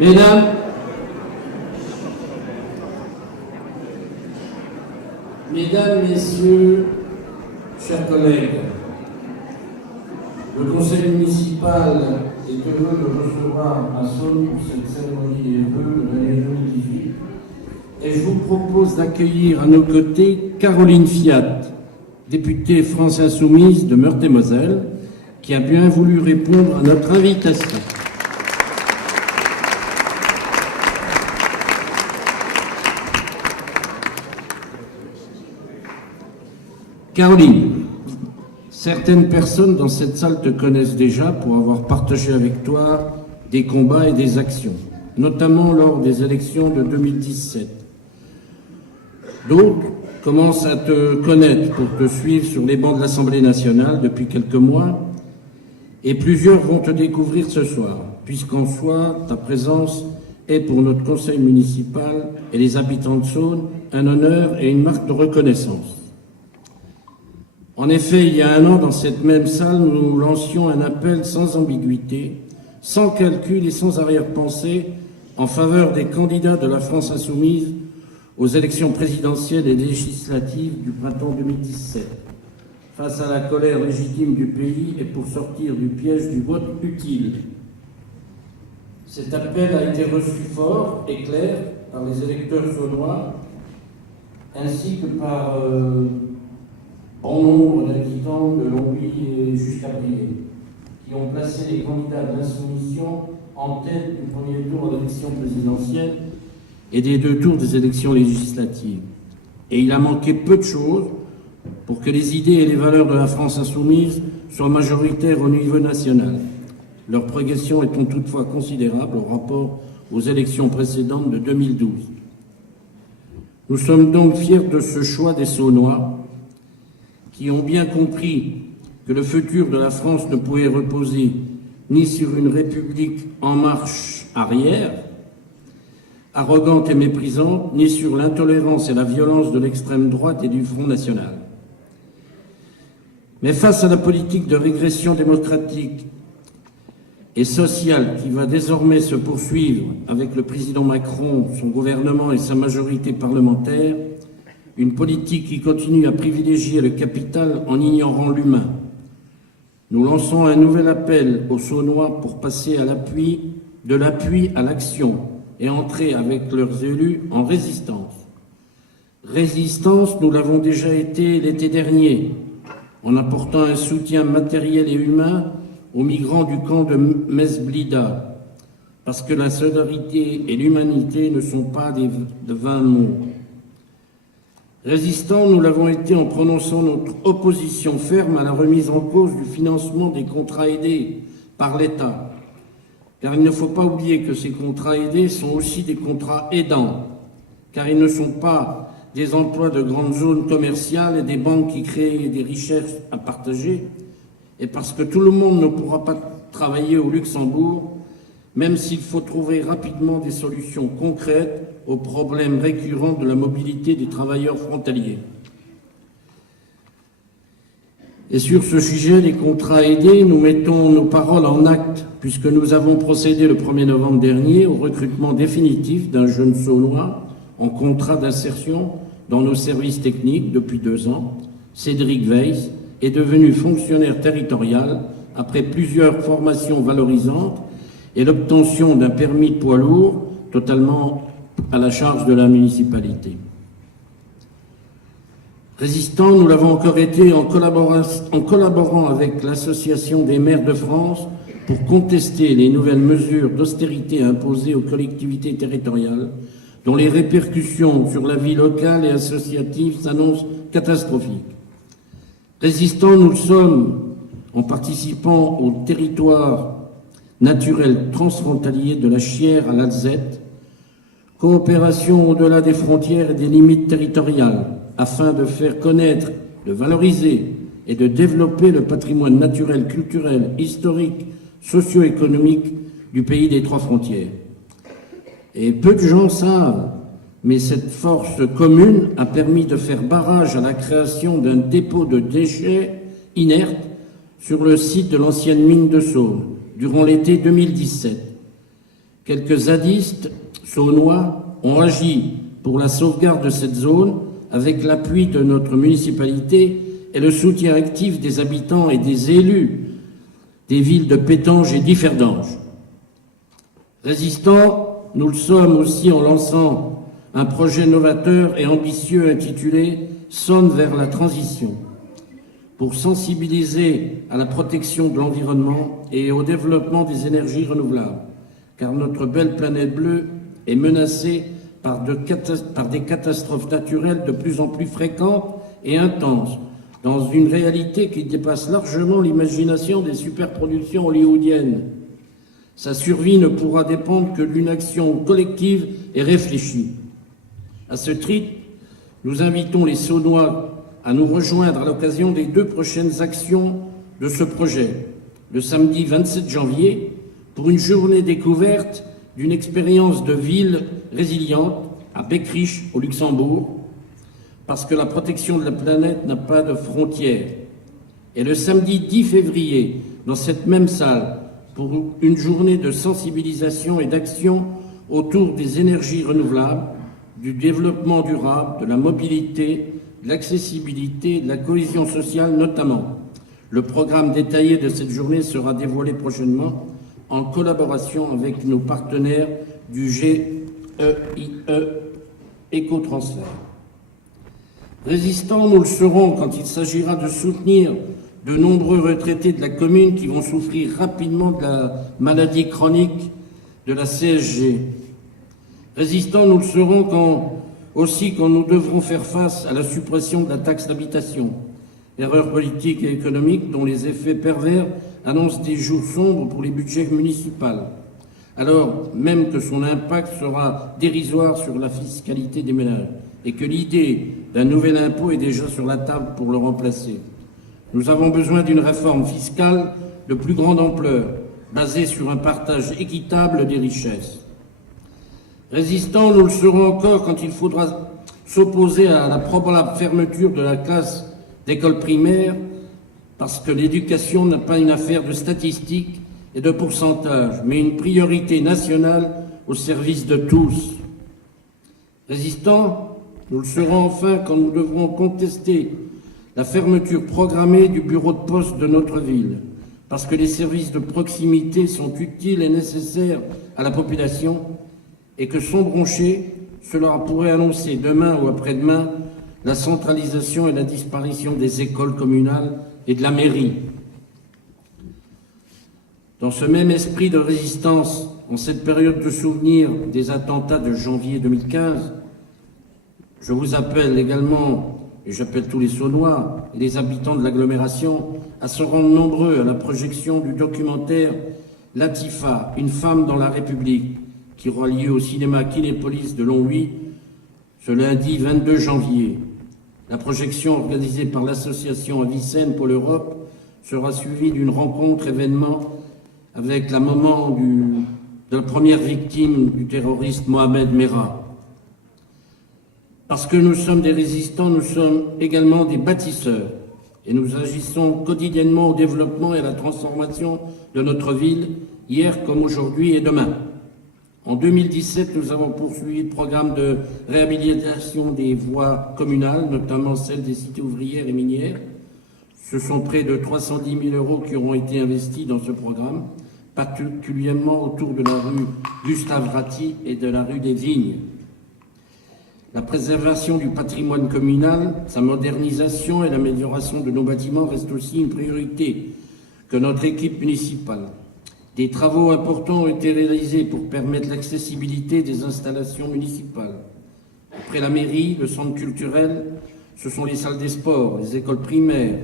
Mesdames, Messieurs, chers collègues, le conseil municipal est heureux de recevoir à Saône pour cette cérémonie des vœux de l'année 2018 et je vous propose d'accueillir à nos côtés Caroline Fiat, députée France Insoumise de Meurthe-et-Moselle, qui a bien voulu répondre à notre invitation. Caroline, certaines personnes dans cette salle te connaissent déjà pour avoir partagé avec toi des combats et des actions, notamment lors des élections de 2017. D'autres commencent à te connaître pour te suivre sur les bancs de l'Assemblée nationale depuis quelques mois, et plusieurs vont te découvrir ce soir, puisqu'en soi, ta présence est pour notre conseil municipal et les habitants de Saône un honneur et une marque de reconnaissance. En effet, il y a un an, dans cette même salle, nous lancions un appel sans ambiguïté, sans calcul et sans arrière-pensée en faveur des candidats de la France Insoumise aux élections présidentielles et législatives du printemps 2017, face à la colère légitime du pays et pour sortir du piège du vote utile. Cet appel a été reçu fort et clair par les électeurs saônois, ainsi que par bon nombre d'habitants de Longwy et Justabriez, qui ont placé les candidats de l'insoumission en tête du premier tour de l'élection présidentielle et des deux tours des élections législatives. Et il a manqué peu de choses pour que les idées et les valeurs de la France insoumise soient majoritaires au niveau national, leur progression étant toutefois considérable au rapport aux élections précédentes de 2012. Nous sommes donc fiers de ce choix des Saônois, qui ont bien compris que le futur de la France ne pouvait reposer ni sur une République en marche arrière, arrogante et méprisante, ni sur l'intolérance et la violence de l'extrême droite et du Front National. Mais face à la politique de régression démocratique et sociale qui va désormais se poursuivre avec le président Macron, son gouvernement et sa majorité parlementaire, une politique qui continue à privilégier le capital en ignorant l'humain. Nous lançons un nouvel appel aux Saônois pour passer de l'appui à l'action et entrer avec leurs élus en résistance. Résistance, nous l'avons déjà été l'été dernier, en apportant un soutien matériel et humain aux migrants du camp de Mesblida, parce que la solidarité et l'humanité ne sont pas de vains mots. Résistants, nous l'avons été en prononçant notre opposition ferme à la remise en cause du financement des contrats aidés par l'État. Car il ne faut pas oublier que ces contrats aidés sont aussi des contrats aidants, car ils ne sont pas des emplois de grandes zones commerciales et des banques qui créent des richesses à partager, et parce que tout le monde ne pourra pas travailler au Luxembourg, même s'il faut trouver rapidement des solutions concrètes aux problèmes récurrents de la mobilité des travailleurs frontaliers. Et sur ce sujet des contrats aidés, nous mettons nos paroles en actes, puisque nous avons procédé le 1er novembre dernier au recrutement définitif d'un jeune Saônois en contrat d'insertion dans nos services techniques depuis 2 ans. Cédric Weiss est devenu fonctionnaire territorial après plusieurs formations valorisantes et l'obtention d'un permis de poids lourd totalement à la charge de la municipalité. Résistants, nous l'avons encore été en collaborant avec l'Association des maires de France pour contester les nouvelles mesures d'austérité imposées aux collectivités territoriales, dont les répercussions sur la vie locale et associative s'annoncent catastrophiques. Résistants, nous le sommes en participant au territoire naturel transfrontalier de la Chière à l'Alzette, coopération au-delà des frontières et des limites territoriales, afin de faire connaître, de valoriser et de développer le patrimoine naturel, culturel, historique, socio-économique du pays des 3 frontières. Et peu de gens savent, mais cette force commune a permis de faire barrage à la création d'un dépôt de déchets inertes sur le site de l'ancienne mine de Saône durant l'été 2017. Quelques zadistes saunois ont agi pour la sauvegarde de cette zone avec l'appui de notre municipalité et le soutien actif des habitants et des élus des villes de Pétange et d'Ifferdange. Résistants, nous le sommes aussi en lançant un projet novateur et ambitieux intitulé « Somme vers la transition » pour sensibiliser à la protection de l'environnement et au développement des énergies renouvelables, car notre belle planète bleue est menacée par des catastrophes naturelles de plus en plus fréquentes et intenses, dans une réalité qui dépasse largement l'imagination des superproductions hollywoodiennes. Sa survie ne pourra dépendre que d'une action collective et réfléchie. À ce titre, nous invitons les Saunois à nous rejoindre à l'occasion des 2 prochaines actions de ce projet. Le samedi 27 janvier, pour une journée découverte d'une expérience de ville résiliente à Beckrich, au Luxembourg, parce que la protection de la planète n'a pas de frontières. Et le samedi 10 février, dans cette même salle, pour une journée de sensibilisation et d'action autour des énergies renouvelables, du développement durable, de la mobilité, de l'accessibilité, de la cohésion sociale notamment. Le programme détaillé de cette journée sera dévoilé prochainement en collaboration avec nos partenaires du GEIE Écotransfert. Résistants, nous le serons quand il s'agira de soutenir de nombreux retraités de la commune qui vont souffrir rapidement de la maladie chronique de la CSG. Résistants, nous le serons quand nous devrons faire face à la suppression de la taxe d'habitation. Erreur politique et économique dont les effets pervers annoncent des jours sombres pour les budgets municipaux, alors même que son impact sera dérisoire sur la fiscalité des ménages et que l'idée d'un nouvel impôt est déjà sur la table pour le remplacer. Nous avons besoin d'une réforme fiscale de plus grande ampleur, basée sur un partage équitable des richesses. Résistants, nous le serons encore quand il faudra s'opposer à la probable fermeture de la classe d'école primaire, parce que l'éducation n'est pas une affaire de statistiques et de pourcentage, mais une priorité nationale au service de tous. Résistants, nous le serons enfin quand nous devrons contester la fermeture programmée du bureau de poste de notre ville, parce que les services de proximité sont utiles et nécessaires à la population et que sans broncher, cela pourrait annoncer demain ou après-demain la centralisation et la disparition des écoles communales et de la mairie. Dans ce même esprit de résistance, en cette période de souvenir des attentats de janvier 2015, je vous appelle également, et j'appelle tous les Saunois et les habitants de l'agglomération, à se rendre nombreux à la projection du documentaire Latifa, une femme dans la République, qui aura lieu au cinéma Kinépolis de Longwy ce lundi 22 janvier. La projection organisée par l'association Avicenne pour l'Europe sera suivie d'une rencontre événement avec la maman de la première victime du terroriste Mohamed Merah. Parce que nous sommes des résistants, nous sommes également des bâtisseurs et nous agissons quotidiennement au développement et à la transformation de notre ville, hier comme aujourd'hui et demain. En 2017, nous avons poursuivi le programme de réhabilitation des voies communales, notamment celles des cités ouvrières et minières. Ce sont près de 310 000 € qui auront été investis dans ce programme, particulièrement autour de la rue Gustave Ratti et de la rue des Vignes. La préservation du patrimoine communal, sa modernisation et l'amélioration de nos bâtiments restent aussi une priorité que notre équipe municipale. Des travaux importants ont été réalisés pour permettre l'accessibilité des installations municipales. Après la mairie, le centre culturel, ce sont les salles des sports, les écoles primaires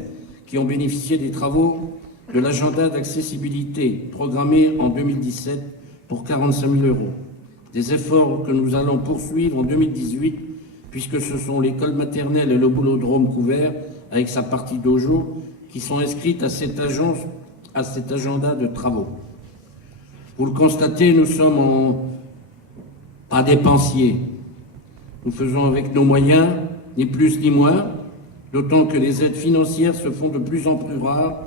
qui ont bénéficié des travaux de l'agenda d'accessibilité programmé en 2017 pour 45 000 €. Des efforts que nous allons poursuivre en 2018 puisque ce sont l'école maternelle et le boulodrome couvert avec sa partie dojo qui sont inscrites à cet agenda de travaux. Vous le constatez, nous sommes pas dépensiers. Nous faisons avec nos moyens, ni plus ni moins, d'autant que les aides financières se font de plus en plus rares,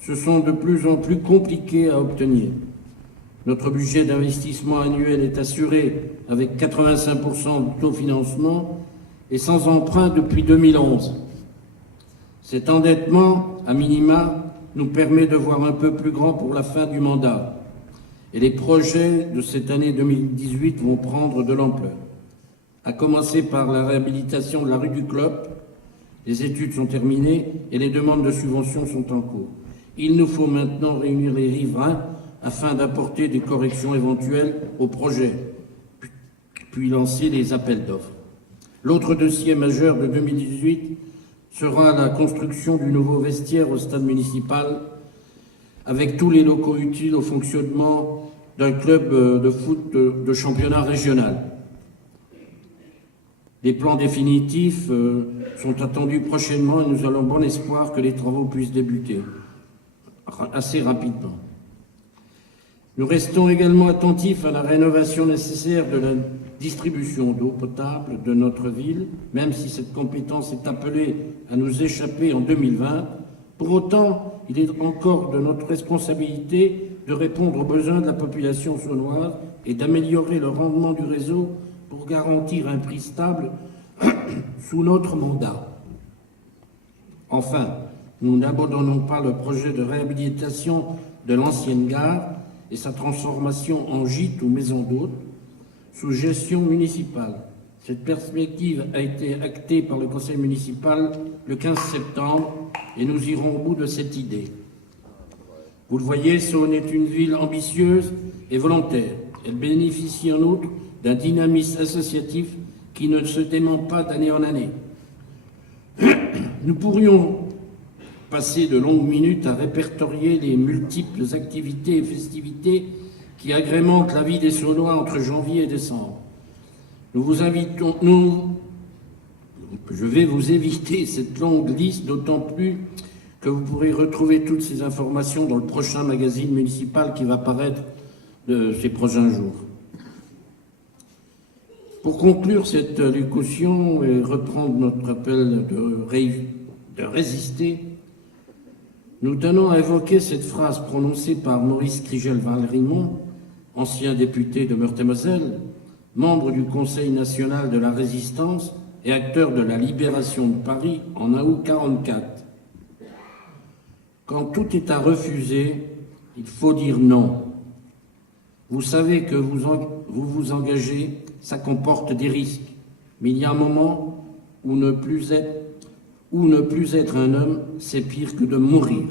se sont de plus en plus compliquées à obtenir. Notre budget d'investissement annuel est assuré avec 85% de taux financement et sans emprunt depuis 2011. Cet endettement, à minima, nous permet de voir un peu plus grand pour la fin du mandat. Et les projets de cette année 2018 vont prendre de l'ampleur. À commencer par la réhabilitation de la rue du Clope. Les études sont terminées et les demandes de subventions sont en cours. Il nous faut maintenant réunir les riverains afin d'apporter des corrections éventuelles au projet, puis lancer les appels d'offres. L'autre dossier majeur de 2018 sera la construction du nouveau vestiaire au stade municipal avec tous les locaux utiles au fonctionnement d'un club de foot de championnat régional. Les plans définitifs sont attendus prochainement et nous avons bon espoir que les travaux puissent débuter assez rapidement. Nous restons également attentifs à la rénovation nécessaire de la distribution d'eau potable de notre ville, même si cette compétence est appelée à nous échapper en 2020. Pour autant, il est encore de notre responsabilité de répondre aux besoins de la population saulnoise et d'améliorer le rendement du réseau pour garantir un prix stable sous notre mandat. Enfin, nous n'abandonnons pas le projet de réhabilitation de l'ancienne gare et sa transformation en gîte ou maison d'hôtes sous gestion municipale. Cette perspective a été actée par le conseil municipal le 15 septembre et nous irons au bout de cette idée. Vous le voyez, Saulnes est une ville ambitieuse et volontaire. Elle bénéficie en outre d'un dynamisme associatif qui ne se dément pas d'année en année. Nous pourrions passer de longues minutes à répertorier les multiples activités et festivités qui agrémentent la vie des Saulnois entre janvier et décembre. Je vais vous éviter cette longue liste, d'autant plus que vous pourrez retrouver toutes ces informations dans le prochain magazine municipal qui va paraître ces prochains jours. Pour conclure cette allocution et reprendre notre appel de résister, nous tenons à évoquer cette phrase prononcée par Maurice Krigel-Valrimont, ancien député de Meurthe-et-Moselle, membre du Conseil national de la résistance et acteur de la libération de Paris en août 1944. Quand tout est à refuser, il faut dire non. Vous savez que vous engagez, ça comporte des risques, mais il y a un moment où ne plus être un homme, c'est pire que de mourir.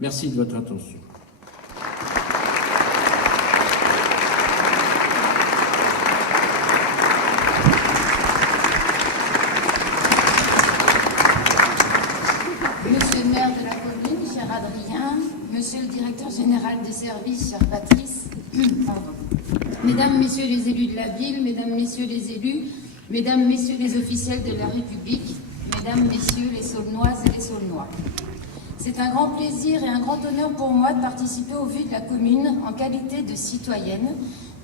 Merci de votre attention. Monsieur le maire de la commune, cher Adrien, monsieur le directeur général des services, cher Patrice, mesdames, messieurs les élus de la ville, mesdames, messieurs les élus, mesdames, messieurs les officiels de la République, mesdames, messieurs les Saulnoises et les Saulnois. C'est un grand plaisir et un grand honneur pour moi de participer aux vues de la commune en qualité de citoyenne,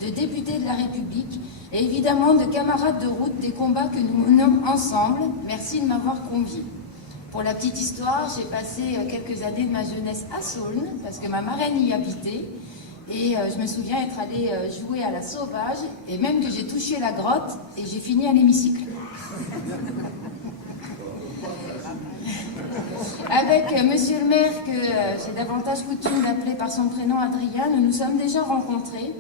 de députée de la République et évidemment de camarade de route des combats que nous menons ensemble. Merci de m'avoir convié. Pour la petite histoire, j'ai passé quelques années de ma jeunesse à Saulnes parce que ma marraine y habitait. Et je me souviens être allée jouer à la sauvage et même que j'ai touché la grotte et j'ai fini à l'hémicycle. Avec monsieur le maire, que j'ai davantage coutume d'appeler par son prénom Adrien, nous nous sommes déjà rencontrés,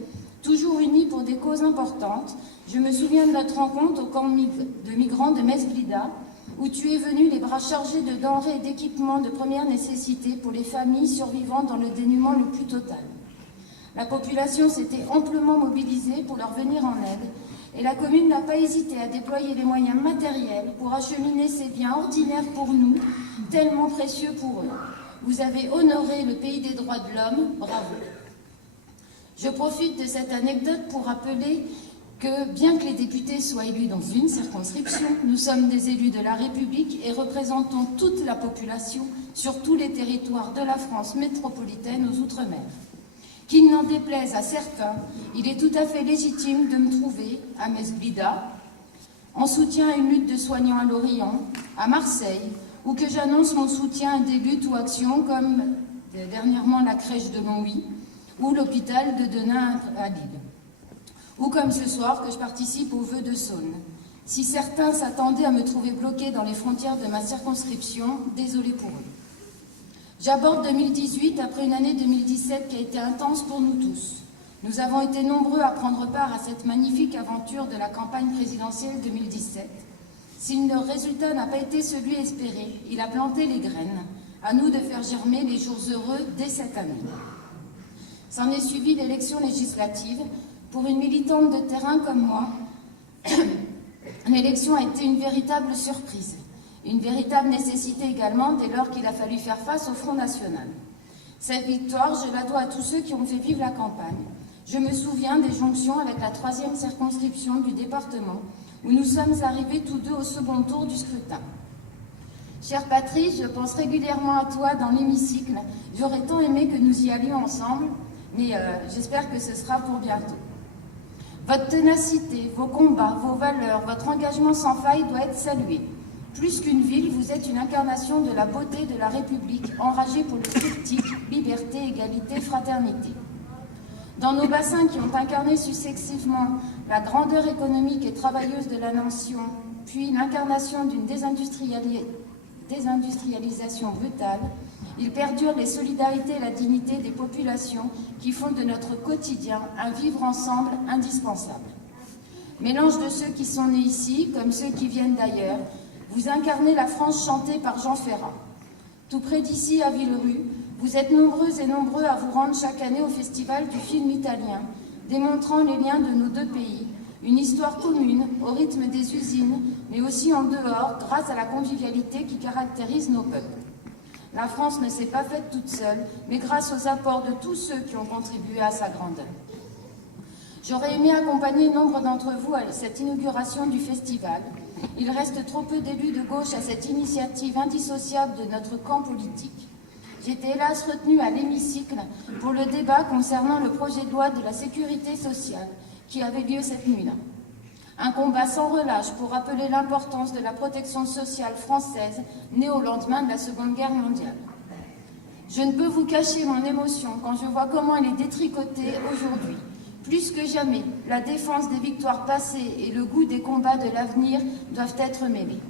toujours unis pour des causes importantes. Je me souviens de notre rencontre au camp de migrants de Mesblida, où tu es venu les bras chargés de denrées et d'équipements de première nécessité pour les familles survivant dans le dénuement le plus total. La population s'était amplement mobilisée pour leur venir en aide et la commune n'a pas hésité à déployer les moyens matériels pour acheminer ces biens ordinaires pour nous, tellement précieux pour eux. Vous avez honoré le pays des droits de l'homme, bravo. Je profite de cette anecdote pour rappeler que, bien que les députés soient élus dans une circonscription, nous sommes des élus de la République et représentons toute la population sur tous les territoires de la France métropolitaine aux Outre-mer. Qu'il n'en déplaise à certains, il est tout à fait légitime de me trouver à Mesblida, en soutien à une lutte de soignants à Lorient, à Marseille, ou que j'annonce mon soutien à des luttes ou actions comme dernièrement la crèche de Longwy, ou l'hôpital de Denain à Lille. Ou comme ce soir que je participe aux vœux de Saône. Si certains s'attendaient à me trouver bloquée dans les frontières de ma circonscription, désolé pour eux. J'aborde 2018 après une année 2017 qui a été intense pour nous tous. Nous avons été nombreux à prendre part à cette magnifique aventure de la campagne présidentielle 2017. Si le résultat n'a pas été celui espéré, il a planté les graines. À nous de faire germer les jours heureux dès cette année. S'en est suivi l'élection législative. Pour une militante de terrain comme moi, l'élection a été une véritable surprise. Une véritable nécessité également dès lors qu'il a fallu faire face au Front National. Cette victoire, je la dois à tous ceux qui ont fait vivre la campagne. Je me souviens des jonctions avec la 3e circonscription du département, où nous sommes arrivés tous deux au second tour du scrutin. Chère Patrice, je pense régulièrement à toi dans l'hémicycle. J'aurais tant aimé que nous y allions ensemble, mais j'espère que ce sera pour bientôt. Votre ténacité, vos combats, vos valeurs, votre engagement sans faille doit être salué. Plus qu'une ville, vous êtes une incarnation de la beauté de la République, enragée pour le triptyque liberté, égalité, fraternité. Dans nos bassins qui ont incarné successivement la grandeur économique et travailleuse de la nation, puis l'incarnation d'une désindustrialisation brutale, il perdure les solidarités et la dignité des populations qui font de notre quotidien un vivre ensemble indispensable. Mélange de ceux qui sont nés ici comme ceux qui viennent d'ailleurs, vous incarnez la France chantée par Jean Ferrat. Tout près d'ici, à Villerue, vous êtes nombreuses et nombreux à vous rendre chaque année au Festival du film italien, démontrant les liens de nos deux pays, une histoire commune au rythme des usines, mais aussi en dehors, grâce à la convivialité qui caractérise nos peuples. La France ne s'est pas faite toute seule, mais grâce aux apports de tous ceux qui ont contribué à sa grandeur. J'aurais aimé accompagner nombre d'entre vous à cette inauguration du festival. Il reste trop peu d'élus de gauche à cette initiative indissociable de notre camp politique. J'étais hélas retenue à l'hémicycle pour le débat concernant le projet de loi de la sécurité sociale qui avait lieu cette nuit-là. Un combat sans relâche pour rappeler l'importance de la protection sociale française née au lendemain de la Seconde Guerre mondiale. Je ne peux vous cacher mon émotion quand je vois comment elle est détricotée aujourd'hui. Plus que jamais, la défense des victoires passées et le goût des combats de l'avenir doivent être mêlés.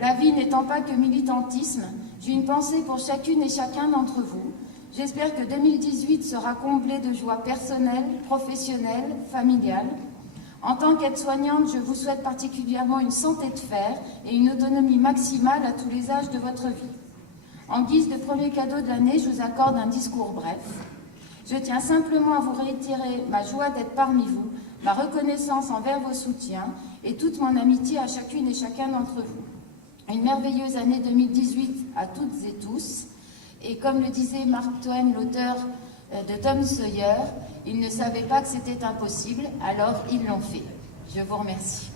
La vie n'étant pas que militantisme, j'ai une pensée pour chacune et chacun d'entre vous. J'espère que 2018 sera comblé de joie personnelle, professionnelle, familiale. En tant qu'aide-soignante, je vous souhaite particulièrement une santé de fer et une autonomie maximale à tous les âges de votre vie. En guise de premier cadeau de l'année, je vous accorde un discours bref. Je tiens simplement à vous réitérer ma joie d'être parmi vous, ma reconnaissance envers vos soutiens et toute mon amitié à chacune et chacun d'entre vous. Une merveilleuse année 2018 à toutes et tous. Et comme le disait Mark Twain, l'auteur de Tom Sawyer, ils ne savaient pas que c'était impossible, alors ils l'ont fait. Je vous remercie.